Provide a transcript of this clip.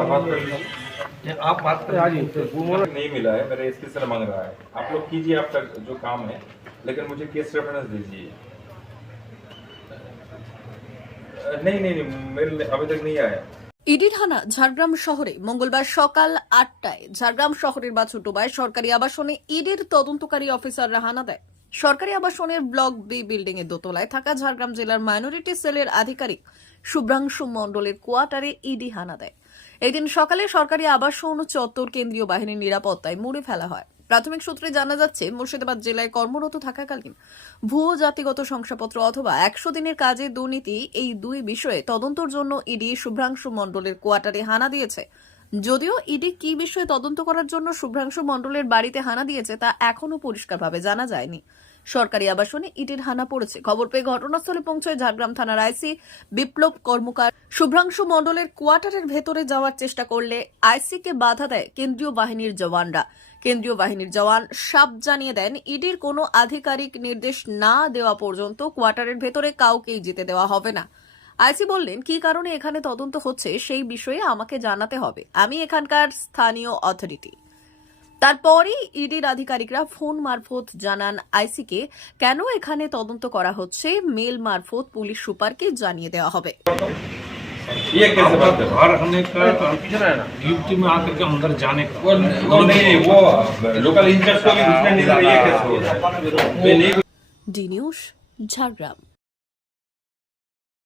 मैं बात कर लीजिए आप बात करें आज इनसे नहीं मिला है मेरे एसपी सर मांग रहा है आप लोग कीजिए आपका जो काम है लेकिन मुझे केस रेफरेंस दीजिए नहीं नहीं नहीं मेरे लिए अभी तक नहीं आया ইডির হানা ঝাড়গ্রাম শহরে মঙ্গলবার সকাল আটটায় ঝাড়গ্রাম শহরের বা ছোটবায় সরকারি আবাসনে ইডির তদন্তকারী অফিসাররা হানা দেয় সরকারি আবাসনের ব্লক বি বিল্ডিং এর দোতলায় থাকা ঝাড়গ্রাম জেলার মাইনরিটি সেলের আধিকারিক শুভ্রাংশু মণ্ডলের কোয়ার্টারে ইডি হানা দেয়। এদিন সকালে সরকারি আবাসন চত্বর কেন্দ্রীয় বাহিনীর নিরাপত্তায় মুড়ে ফেলা হয়। প্রাথমিক সূত্রে জানা যাচ্ছে, মুর্শিদাবাদ জেলায় কর্মরত থাকাকালীন ভুয়ো জাতিগত শংসাপত্র অথবা একশো দিনের কাজে দুর্নীতি এই দুই বিষয়ে তদন্তর জন্য ইডি শুভ্রাংশু মণ্ডলের কোয়ার্টারে হানা দিয়েছে। যদিও ইডি কি বিষয়ে তদন্ত করার জন্য শুভ্রাংশু মণ্ডলের বাড়িতে হানা দিয়েছে তা এখনও পরিষ্কারভাবে জানা যায়নি। সরকারি আবাসনে ইটির হানা পড়েছে। খবর পেয়ে ঘটনাস্থলে পৌঁছয় ঝাড়গ্রাম থানার আইসি বিপ্লব কর্মকার। শুভ্রাংশু মণ্ডলের কোয়ার্টারের ভেতরে যাওয়ার চেষ্টা করলে আইসিকে বাধা দেয় কেন্দ্রীয় বাহিনীর জওয়ানরা। কেন্দ্রীয় বাহিনীর জওয়ান সাপ জানিয়ে দেন, ইডির কোনো আধিকারিক নির্দেশ না দেওয়া পর্যন্ত কোয়ার্টারের ভেতরে কাউকেই যেতে দেওয়া হবে না। আইসি বললেন কি কারণে এখানে তদন্ত হচ্ছে সেই বিষয়ে আমাকে জানাতে হবে আমি এখানকার স্থানীয় অথরিটি তারপরেই ইডির আধিকারিকরা ফোন মারফত জানান আইসিকে কেন এখানে তদন্ত করা হচ্ছে মেল মারফত পুলিশ সুপারকে জানিয়ে দেওয়া হবে ये कैसे बात कर बाहर रहने का ड्यूटी में आकर के अंदर जाने का वो वो नहीं वो लोकल इंचार्ज को भी घुसने नहीं दे रहा ये कैसे हो रहा है मैं नहीं ডি নিউজ ঝাড়গ্রাম